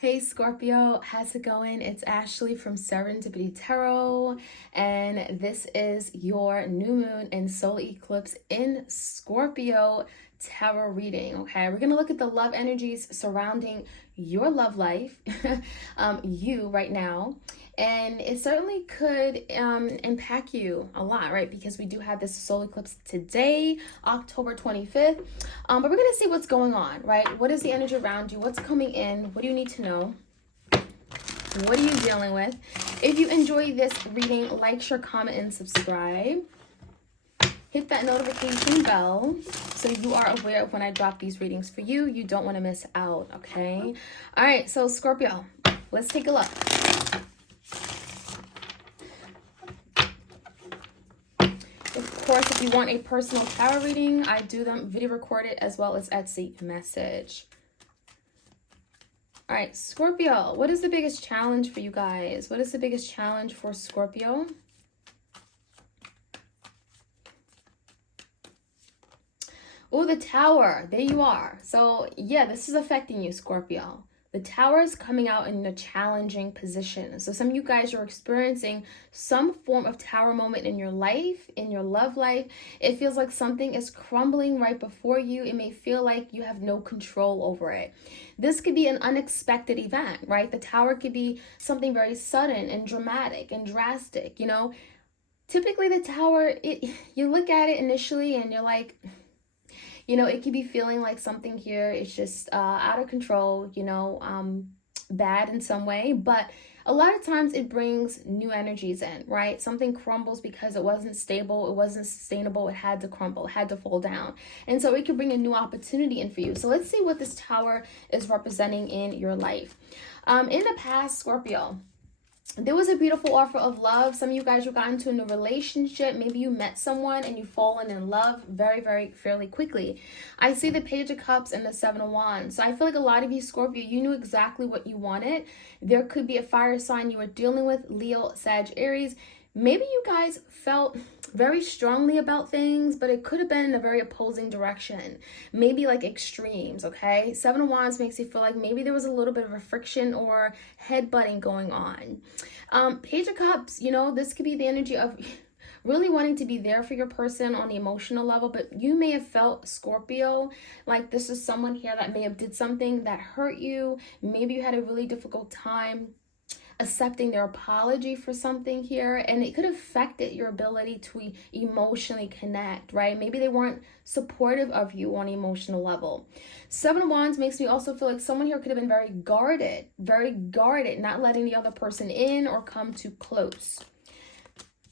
Hey Scorpio, how's it going? It's Ashley from Serendipity Tarot, and this is your new moon and solar eclipse in Scorpio tarot reading. Okay, we're gonna look at the love energies surrounding your love life, you right now, and it certainly could impact you a lot, right? Because we do have this solar eclipse today, October 25th. But we're going to see what's going on, right? What is the energy around you? What's coming in? What do you need to know? What are you dealing with? If you enjoy this reading, like, share, comment, and subscribe. Hit that notification bell so you are aware of when I drop these readings for you. You don't want to miss out, okay? All right, so Scorpio, let's take a look. Of course, if you want a personal tarot reading, I do them video recorded as well as Etsy message. All right, Scorpio, what is the biggest challenge for you guys? What is the biggest challenge for Scorpio? Oh, the Tower. There you are. So, yeah, this is affecting you, Scorpio. The Tower is coming out in a challenging position. So some of you guys are experiencing some form of Tower moment in your life, in your love life. It feels like something is crumbling right before you. It may feel like you have no control over it. This could be an unexpected event, right? The Tower could be something very sudden and dramatic and drastic, you know? Typically the Tower, you look at it initially and you're like, you know, it could be feeling like something here is just out of control, you know, bad in some way. But a lot of times it brings new energies in, right? Something crumbles because it wasn't stable, it wasn't sustainable, it had to crumble, it had to fall down. And so it could bring a new opportunity in for you. So let's see what this Tower is representing in your life. In the past, Scorpio, there was a beautiful offer of love. Some of you guys, you got into a new relationship. Maybe you met someone and you've fallen in love fairly quickly. I see the Page of Cups and the Seven of Wands. So I feel like a lot of you, Scorpio, you knew exactly what you wanted. There could be a fire sign you were dealing with, Leo, Sag, Aries. Maybe you guys felt very strongly about things, but it could have been in a very opposing direction. Maybe like extremes, okay? Seven of Wands makes you feel like maybe there was a little bit of a friction or headbutting going on. Page of Cups, you know, this could be the energy of really wanting to be there for your person on the emotional level, but you may have felt, Scorpio, like this is someone here that may have did something that hurt you. Maybe you had a really difficult time accepting their apology for something here, and it could have affected your ability to emotionally connect, right? Maybe they weren't supportive of you on an emotional level. Seven of Wands makes me also feel like someone here could have been very guarded, not letting the other person in or come too close.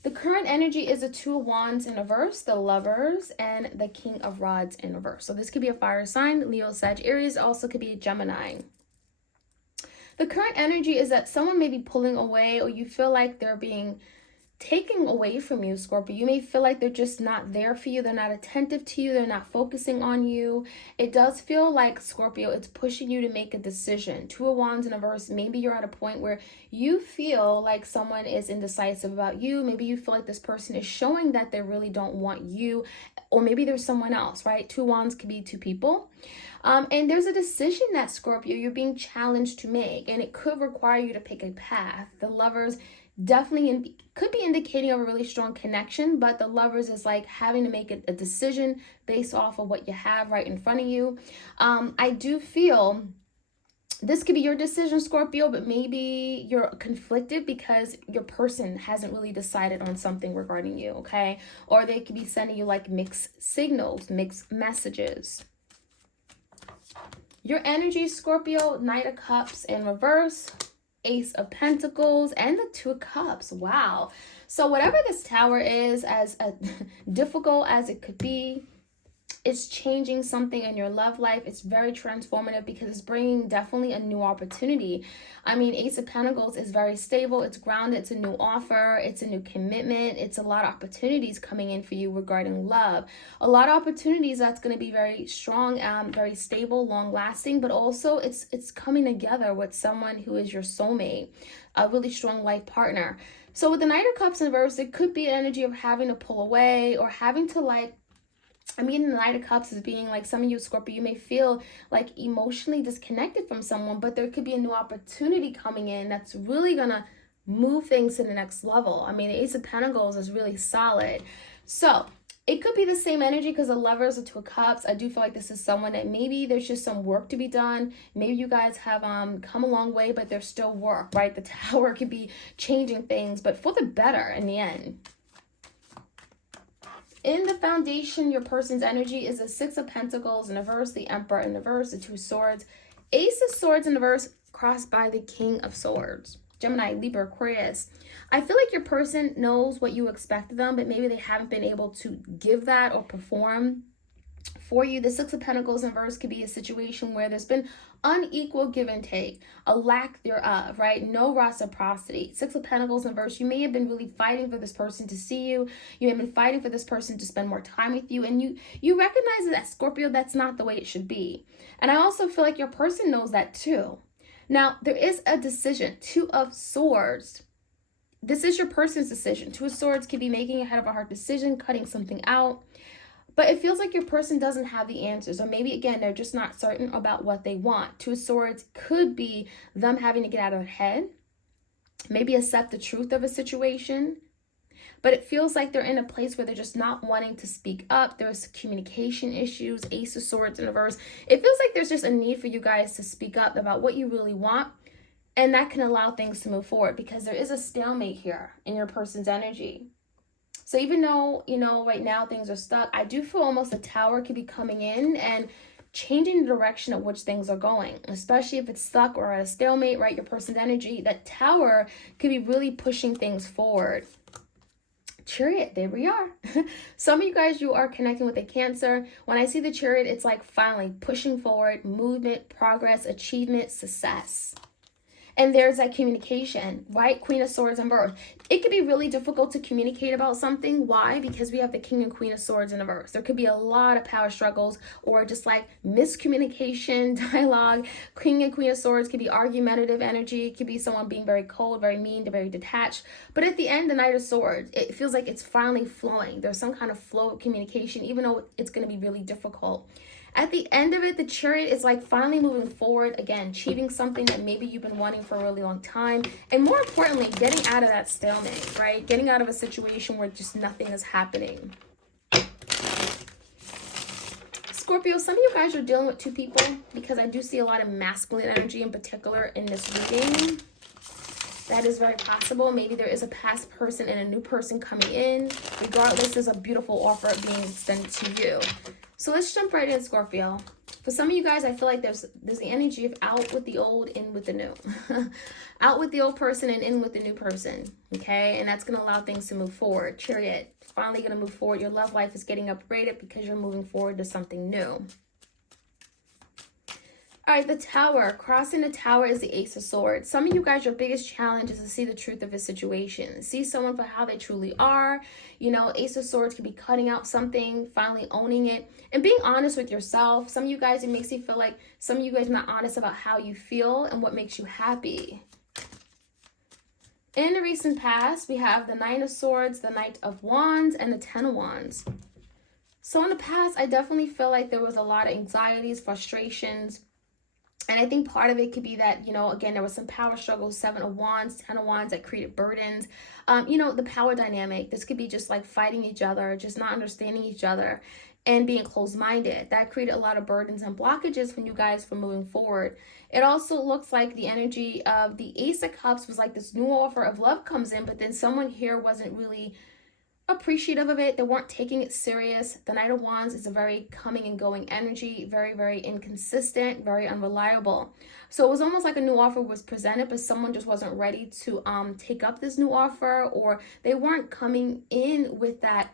The current energy is the Two of Wands in reverse, the Lovers, and the King of Rods in reverse. So this could be a fire sign, Leo, Sag, Aries, also could be a Gemini. The current energy is that someone may be pulling away, or you feel like they're being taken away from you, Scorpio. You may feel like they're just not there for you. They're not attentive to you. They're not focusing on you. It does feel like, Scorpio, it's pushing you to make a decision. Two of Wands in reverse. Maybe you're at a point where you feel like someone is indecisive about you. Maybe you feel like this person is showing that they really don't want you, or maybe there's someone else, right? Two Wands could be two people. And there's a decision that, Scorpio, you're being challenged to make, and it could require you to pick a path. The Lovers definitely could be indicating of a really strong connection, but the Lovers is like having to make a decision based off of what you have right in front of you. I do feel this could be your decision, Scorpio, but maybe you're conflicted because your person hasn't really decided on something regarding you, okay? Or they could be sending you like mixed signals, mixed messages. Your energy, Scorpio, Knight of Cups in reverse, Ace of Pentacles, and the Two of Cups. Wow. So whatever this Tower is, as difficult as it could be, it's changing something in your love life. It's very transformative because it's bringing definitely a new opportunity. I mean, Ace of Pentacles is very stable. It's grounded. It's a new offer. It's a new commitment. It's a lot of opportunities coming in for you regarding love. A lot of opportunities that's going to be very strong, very stable, long lasting, but also it's coming together with someone who is your soulmate, a really strong life partner. So with the Knight of Cups in reverse, it could be an energy of having to pull away or having to like I'm getting the Knight of Cups as being like some of you, Scorpio, you may feel like emotionally disconnected from someone, but there could be a new opportunity coming in that's really going to move things to the next level. I mean, the Ace of Pentacles is really solid. So it could be the same energy because the Lovers, the Two of Cups. I do feel like this is someone that maybe there's just some work to be done. Maybe you guys have come a long way, but there's still work, right? The Tower could be changing things, but for the better in the end. In the foundation, your person's energy is the Six of Pentacles in reverse, the Emperor in reverse, the Two of Swords, Ace of Swords in reverse, crossed by the King of Swords. Gemini, Libra, Aquarius. I feel like your person knows what you expect of them, but maybe they haven't been able to give that or perform for you. The Six of Pentacles in reverse could be a situation where there's been unequal give and take, a lack thereof, right? No reciprocity. Six of Pentacles in reverse, you may have been really fighting for this person to see you. You may have been fighting for this person to spend more time with you. And you recognize that, Scorpio, that's not the way it should be. And I also feel like your person knows that too. Now, there is a decision. Two of Swords. This is your person's decision. Two of Swords could be making a head of a heart decision, cutting something out. But it feels like your person doesn't have the answers. Or maybe, again, they're just not certain about what they want. Two of Swords could be them having to get out of their head. Maybe accept the truth of a situation. But it feels like they're in a place where they're just not wanting to speak up. There's communication issues, Ace of Swords in reverse. It feels like there's just a need for you guys to speak up about what you really want. And that can allow things to move forward because there is a stalemate here in your person's energy. So even though, right now things are stuck, I do feel almost a Tower could be coming in and changing the direction of which things are going, especially if it's stuck or at a stalemate, right? Your person's energy, that Tower could be really pushing things forward. Chariot, there we are. Some of you guys, you are connecting with a Cancer. When I see the Chariot, it's like finally pushing forward, movement, progress, achievement, success. And there's that communication, right? Queen of Swords in reverse. It could be really difficult to communicate about something. Why? Because we have the King and Queen of Swords in reverse. There could be a lot of power struggles or just like miscommunication, dialogue. King and Queen of Swords could be argumentative energy. It could be someone being very cold, very mean, very detached. But at the end, the Knight of Swords, it feels like it's finally flowing. There's some kind of flow of communication, even though it's going to be really difficult. At the end of it, the Chariot is like finally moving forward, again, achieving something that maybe you've been wanting for a really long time. And more importantly, getting out of that stalemate, right? Getting out of a situation where just nothing is happening. Scorpio, some of you guys are dealing with two people because I do see a lot of masculine energy in particular in this reading. That is very possible. Maybe there is a past person and a new person coming in. Regardless, there's a beautiful offer being extended to you. So let's jump right in, Scorpio. For some of you guys, I feel like there's the energy of out with the old, in with the new. Out with the old person and in with the new person, okay? And that's going to allow things to move forward. Chariot, finally going to move forward. Your love life is getting upgraded because you're moving forward to something new. All right, the Tower. Crossing the Tower is the Ace of Swords. Some of you guys, your biggest challenge is to see the truth of a situation. See someone for how they truly are. Ace of Swords could be cutting out something, finally owning it, and being honest with yourself. Some of you guys, it makes you feel like some of you guys are not honest about how you feel and what makes you happy. In the recent past, we have the Nine of Swords, the Knight of Wands, and the Ten of Wands. So in the past, I definitely feel like there was a lot of anxieties, frustrations. And I think part of it could be that, again, there was some power struggles, 7 of Wands, 10 of Wands that created burdens. The power dynamic, this could be just like fighting each other, just not understanding each other and being closed-minded. That created a lot of burdens and blockages for you guys for moving forward. It also looks like the energy of the Ace of Cups was like this new offer of love comes in, but then someone here wasn't really appreciative of it. They weren't taking it serious. The Knight of Wands is a very coming and going energy, very, very inconsistent, very unreliable. So it was almost like a new offer was presented, but someone just wasn't ready to take up this new offer, or they weren't coming in with that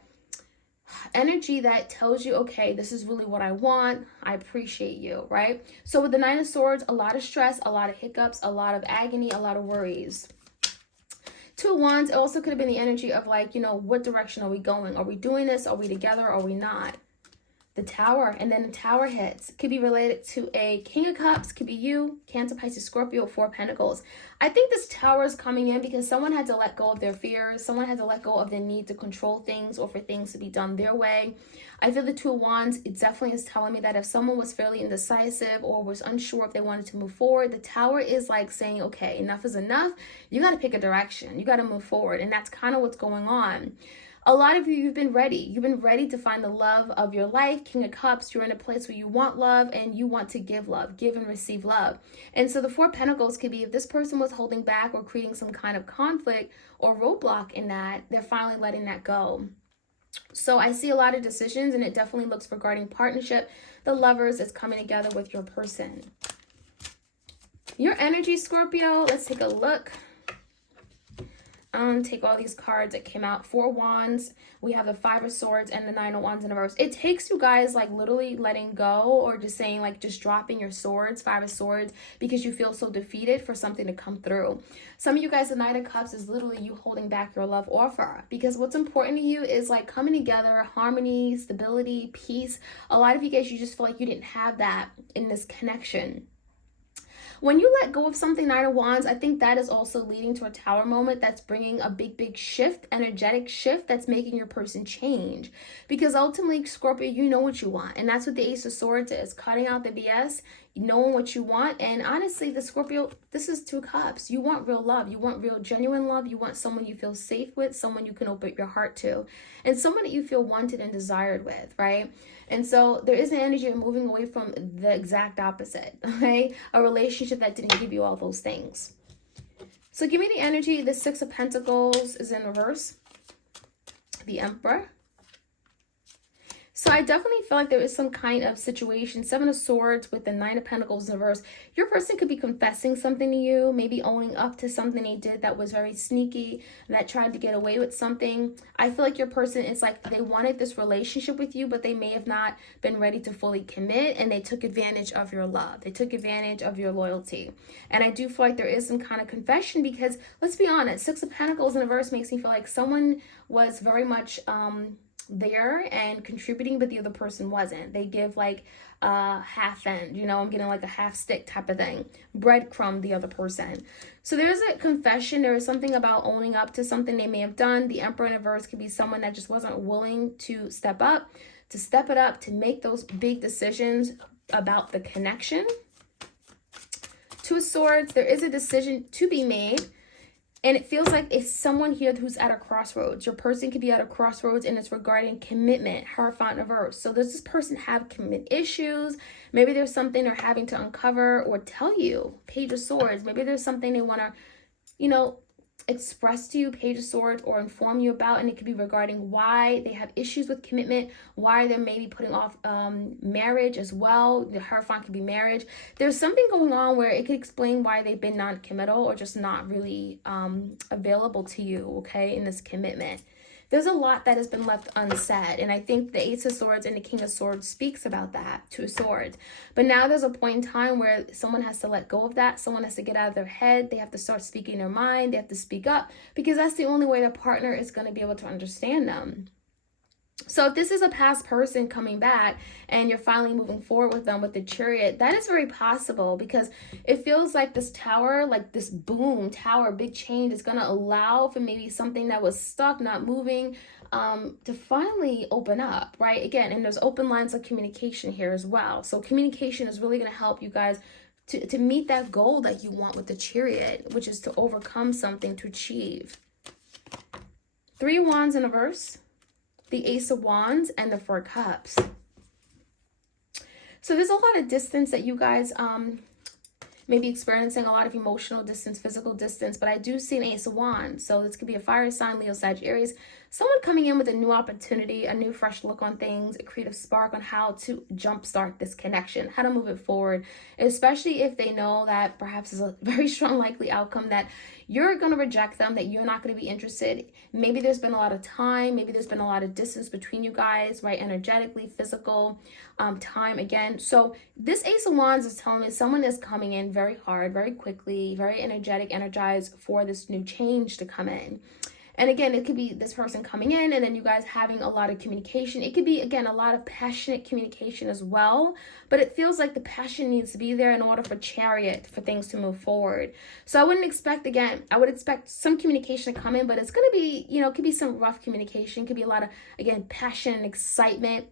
energy that tells you, okay, this is really what I want. I appreciate you, right? So with the Nine of Swords, a lot of stress, a lot of hiccups, a lot of agony, a lot of worries. Two of Wands, it also could have been the energy of like, what direction are we going? Are we doing this? Are we together? Are we not? the Tower, and then the Tower hits. Could be related to a King of Cups, could be you, Cancer, Pisces, Scorpio, Four of Pentacles. I think this Tower is coming in because someone had to let go of their fears. Someone had to let go of the need to control things or for things to be done their way. I feel the Two of Wands, it definitely is telling me that if someone was fairly indecisive or was unsure if they wanted to move forward, the Tower is like saying, okay, enough is enough. You got to pick a direction. You got to move forward. And that's kind of what's going on. A lot of you, you've been ready. You've been ready to find the love of your life. King of Cups, you're in a place where you want love and you want to give love, give and receive love. And so the Four of Pentacles could be if this person was holding back or creating some kind of conflict or roadblock in that, they're finally letting that go. So I see a lot of decisions, and it definitely looks regarding partnership. The Lovers is coming together with your person. Your energy, Scorpio, let's take a look. Take all these cards that came out. Four Wands, we have the Five of Swords and the Nine of Wands in reverse. It takes you guys like literally letting go, or just saying like just dropping your swords, Five of Swords, because you feel so defeated for something to come through. Some of you guys, the Knight of Cups is literally you holding back your love offer, because what's important to you is like coming together, harmony, stability, peace. A lot of you guys, you just feel like you didn't have that in this connection. When you let go of something, Knight of Wands, I think that is also leading to a Tower moment that's bringing a big shift, energetic shift that's making your person change. Because ultimately, Scorpio, you know what you want. And that's what the Ace of Swords is, cutting out the BS, knowing what you want. And honestly, the Scorpio, this is Two Cups. You want real love. You want real, genuine love. You want someone you feel safe with, someone you can open your heart to, and someone that you feel wanted and desired with, right? And so there is an energy of moving away from the exact opposite, okay? A relationship that didn't give you all those things. So give me the energy. The Six of Pentacles is in reverse. The Emperor. So I definitely feel like there is some kind of situation. Seven of Swords with the Nine of Pentacles in reverse. Your person could be confessing something to you, maybe owning up to something they did that was very sneaky, that tried to get away with something. I feel like your person is like they wanted this relationship with you, but they may have not been ready to fully commit, and they took advantage of your love. They took advantage of your loyalty. And I do feel like there is some kind of confession, because let's be honest, Six of Pentacles in reverse makes me feel like someone was very much there and contributing, but the other person wasn't. They give like half end, you know, I'm getting like a half stick type of thing, breadcrumb the other person. So there's a confession. There is something about owning up to something they may have done. The Emperor in reverse could be someone that just wasn't willing to step up, to step it up, to make those big decisions about the connection. Two of Swords, there is a decision to be made. And it feels like it's someone here who's at a crossroads. Your person could be at a crossroads, and it's regarding commitment, Hierophant in reverse. So does this person have commitment issues? Maybe there's something they're having to uncover or tell you, Page of Swords. Maybe there's something they want to, you know, express to you, Page of Swords, or inform you about, and it could be regarding why they have issues with commitment, why they're maybe putting off marriage as well. The Hierophant could be marriage. There's something going on where it could explain why they've been non-committal or just not really available to you, okay, in this commitment. There's a lot that has been left unsaid, and I think the Ace of Swords and the King of Swords speaks about that, Two of Swords. But now there's a point in time where someone has to let go of that. Someone has to get out of their head. They have to start speaking their mind. They have to speak up, because that's the only way their partner is going to be able to understand them. So if this is a past person coming back and you're finally moving forward with them with the Chariot, that is very possible, because it feels like this Tower, like this boom, Tower, big change is going to allow for maybe something that was stuck, not moving, to finally open up, right? Again, and there's open lines of communication here as well. So communication is really going to help you guys to meet that goal that you want with the Chariot, which is to overcome something, to achieve. Three of Wands in reverse. The Ace of Wands and the Four of Cups. So there's a lot of distance that you guys may be experiencing, a lot of emotional distance, physical distance, but I do see an Ace of Wands. So this could be a fire sign, Leo, Sagittarius, someone coming in with a new opportunity, a new fresh look on things, a creative spark on how to jumpstart this connection, how to move it forward, especially if they know that perhaps there's a very strong likely outcome that you're going to reject them, that you're not going to be interested. Maybe there's been a lot of time. Maybe there's been a lot of distance between you guys, right? Energetically, physical, time again. So this Ace of Wands is telling me someone is coming in very hard, very quickly, very energetic, energized for this new change to come in. And again, it could be this person coming in and then you guys having a lot of communication. It could be, again, a lot of passionate communication as well. But it feels like the passion needs to be there in order for Chariot, for things to move forward. So I wouldn't expect, again, I would expect some communication to come in, but it's going to be, it could be some rough communication. It could be a lot of, again, passion and excitement,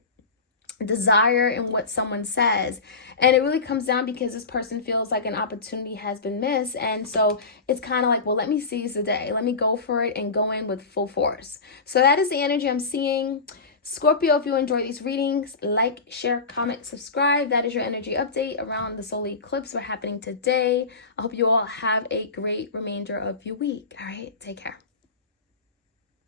desire in what someone says. And it really comes down because this person feels like an opportunity has been missed. And so it's kind of like, well, let me seize the day. Let me go for it and go in with full force. So that is the energy I'm seeing. Scorpio, if you enjoy these readings, like, share, comment, subscribe. That is your energy update around the solar eclipse we're happening today. I hope you all have a great remainder of your week. All right, take care.